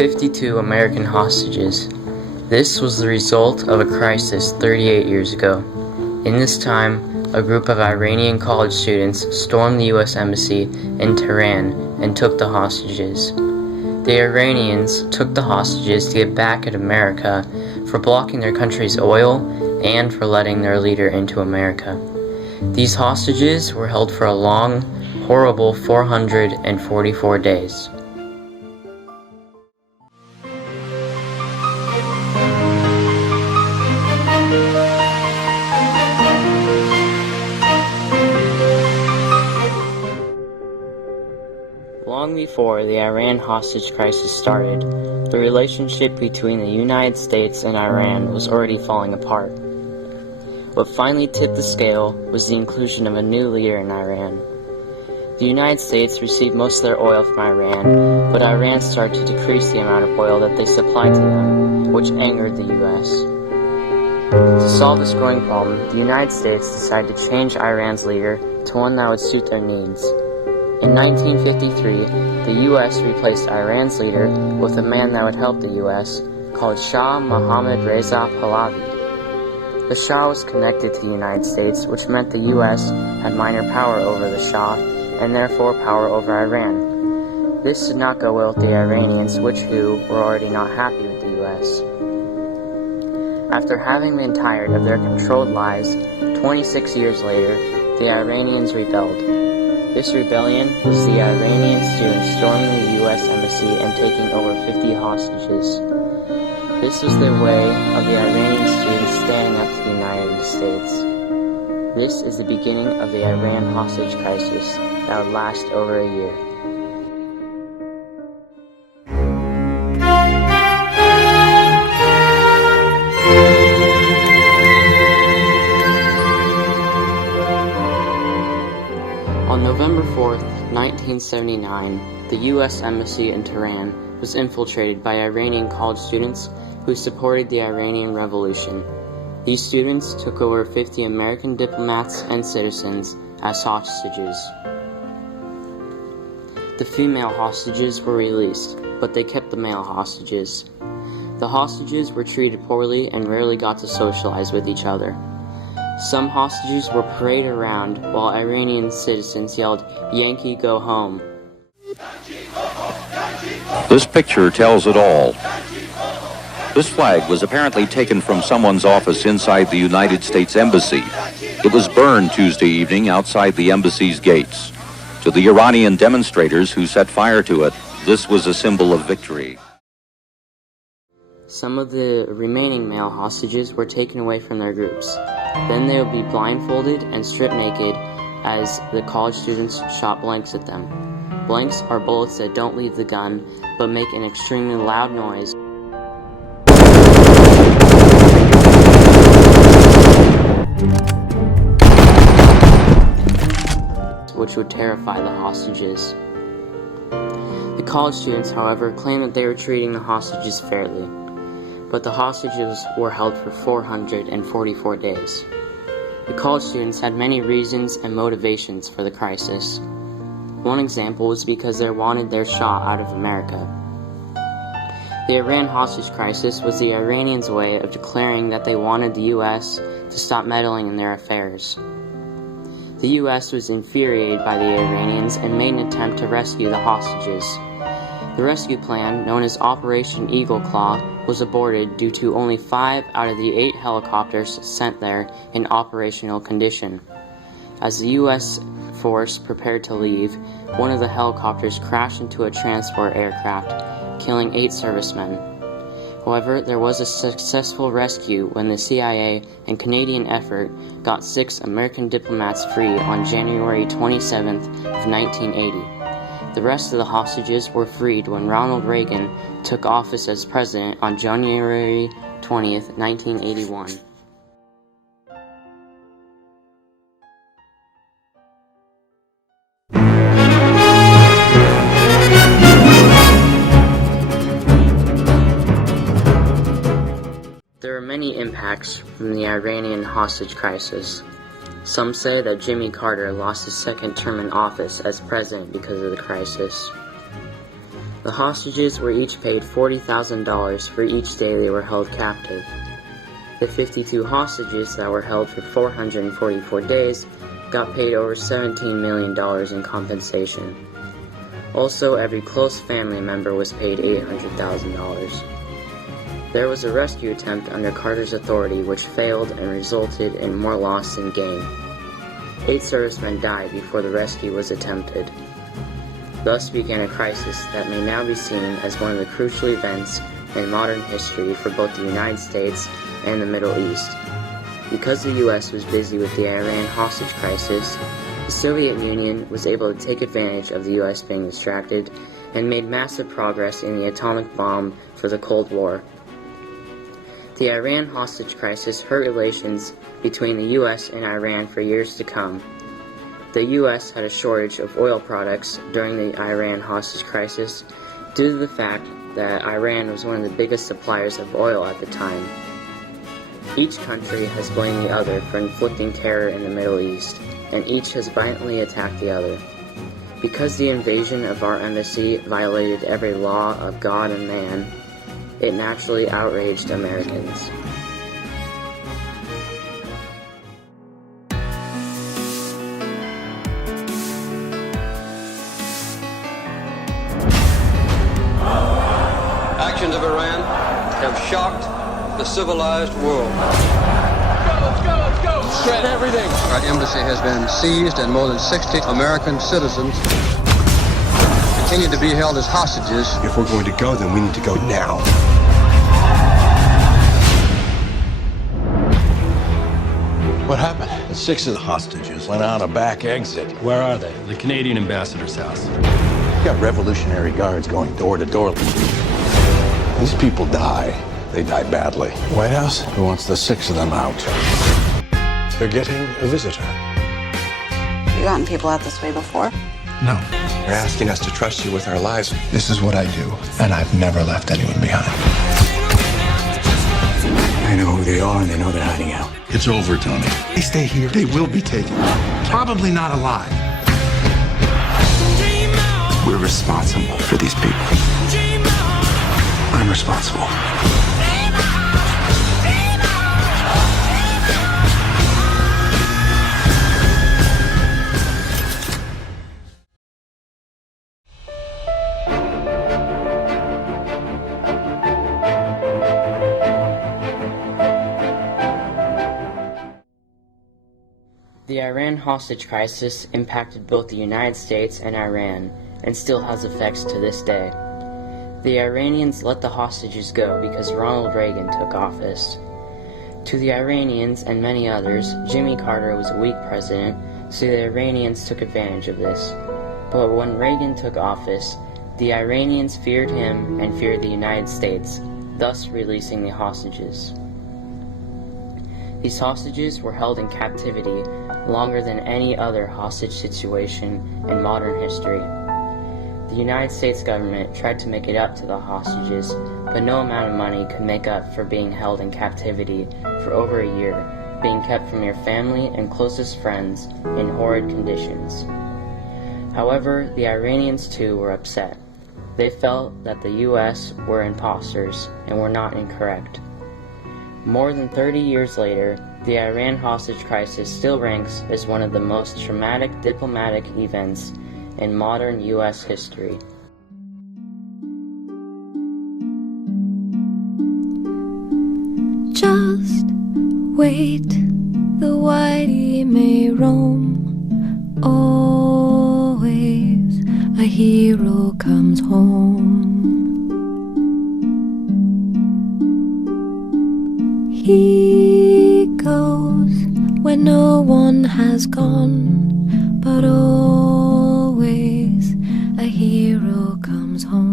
52 American hostages. This was the result of a crisis 38 years ago. In this time, a group of Iranian college students stormed the U.S. Embassy in Tehran and took the hostages. The Iranians took the hostages to get back at America for blocking their country's oil and for letting their leader into America. These hostages were held for a long, horrible 444 days. Long before the Iran hostage crisis started, the relationship between the United States and Iran was already falling apart. What finally tipped the scale was the inclusion of a new leader in Iran. The United States received most of their oil from Iran, but Iran started to decrease the amount of oil that they supplied to them, which angered the U.S. To solve this growing problem, the United States decided to change Iran's leader to one that would suit their needs. In 1953, the U.S. replaced Iran's leader with a man that would help the U.S., called Shah Mohammad Reza Pahlavi. The Shah was connected to the United States, which meant the U.S. had minor power over the Shah, and therefore power over Iran. This did not go well with the Iranians, who were already not happy with the U.S. After having been tired of their controlled lives, 26 years later, the Iranians rebelled. This rebellion was the Iranian students storming the U.S. Embassy and taking over 50 hostages. This was their way of the Iranian students standing up to the United States. This is the beginning of the Iran hostage crisis that would last over a year. On November 4th, 1979, the U.S. Embassy in Tehran was infiltrated by Iranian college students who supported the Iranian Revolution. These students took over 50 American diplomats and citizens as hostages. The female hostages were released, but they kept the male hostages. The hostages were treated poorly and rarely got to socialize with each other. Some hostages were paraded around while Iranian citizens yelled, "Yankee, go home." This picture tells it all. This flag was apparently taken from someone's office inside the United States Embassy. It was burned Tuesday evening outside the embassy's gates. To the Iranian demonstrators who set fire to it, this was a symbol of victory. Some of the remaining male hostages were taken away from their groups. Then they would be blindfolded and stripped naked as the college students shot blanks at them. Blanks are bullets that don't leave the gun, but make an extremely loud noise, which would terrify the hostages. The college students, however, claimed that they were treating the hostages fairly, but the hostages were held for 444 days. The college students had many reasons and motivations for the crisis. One example was because they wanted their Shah out of America. The Iran hostage crisis was the Iranians' way of declaring that they wanted the U.S. to stop meddling in their affairs. The U.S. was infuriated by the Iranians and made an attempt to rescue the hostages. The rescue plan, known as Operation Eagle Claw, was aborted due to only 5 out of the 8 helicopters sent there in operational condition. As the U.S. force prepared to leave, one of the helicopters crashed into a transport aircraft, killing 8 servicemen. However, there was a successful rescue when the CIA and Canadian effort got 6 American diplomats free on January 27th of 1980. The rest of the hostages were freed when Ronald Reagan took office as president on January 20th, 1981. There are many impacts from the Iranian hostage crisis. Some say that Jimmy Carter lost his second term in office as president because of the crisis. The hostages were each paid $40,000 for each day they were held captive. The 52 hostages that were held for 444 days got paid over $17 million in compensation. Also, every close family member was paid $800,000. There was a rescue attempt under Carter's authority which failed and resulted in more loss than gain. 8 servicemen died before the rescue was attempted. Thus began a crisis that may now be seen as one of the crucial events in modern history for both the United States and the Middle East. Because the U.S. was busy with the Iran hostage crisis, the Soviet Union was able to take advantage of the U.S. being distracted and made massive progress in the atomic bomb for the Cold War. The Iran hostage crisis hurt relations between the U.S. and Iran for years to come. The U.S. had a shortage of oil products during the Iran hostage crisis due to the fact that Iran was one of the biggest suppliers of oil at the time. Each country has blamed the other for inflicting terror in the Middle East, and each has violently attacked the other. Because the invasion of our embassy violated every law of God and man, it naturally outraged Americans. Actions of Iran have shocked the civilized world. Let's go, let's go! Shred everything! Our embassy has been seized and more than 60 American citizens continue to be held as hostages. If we're going to go, then we need to go now. What happened? 6 of the hostages went out a back exit. Where are they? The Canadian ambassador's house. You got Revolutionary Guards going door to door. These people die. They die badly. White House? Who wants the 6 of them out? They're getting a visitor. You gotten people out this way before? No. You're asking us to trust you with our lives. This is what I do, and I've never left anyone behind. I know who they are, and they know they're hiding out. It's over, Tony. They stay here, they will be taken. Probably not alive. We're responsible for these people. I'm responsible. The Iran hostage crisis impacted both the United States and Iran, and still has effects to this day. The Iranians let the hostages go because Ronald Reagan took office. To the Iranians and many others, Jimmy Carter was a weak president, so the Iranians took advantage of this. But when Reagan took office, the Iranians feared him and feared the United States, thus releasing the hostages. These hostages were held in captivity longer than any other hostage situation in modern history. The United States government tried to make it up to the hostages, but no amount of money could make up for being held in captivity for over a year, being kept from your family and closest friends in horrid conditions. However, the Iranians too were upset. They felt that the U.S. were imposters and were not incorrect. More than 30 years later, the Iran hostage crisis still ranks as one of the most traumatic diplomatic events in modern U.S. history. Just wait, the whitey may roam. Always a hero comes home. He goes when no one has gone, but always a hero comes home.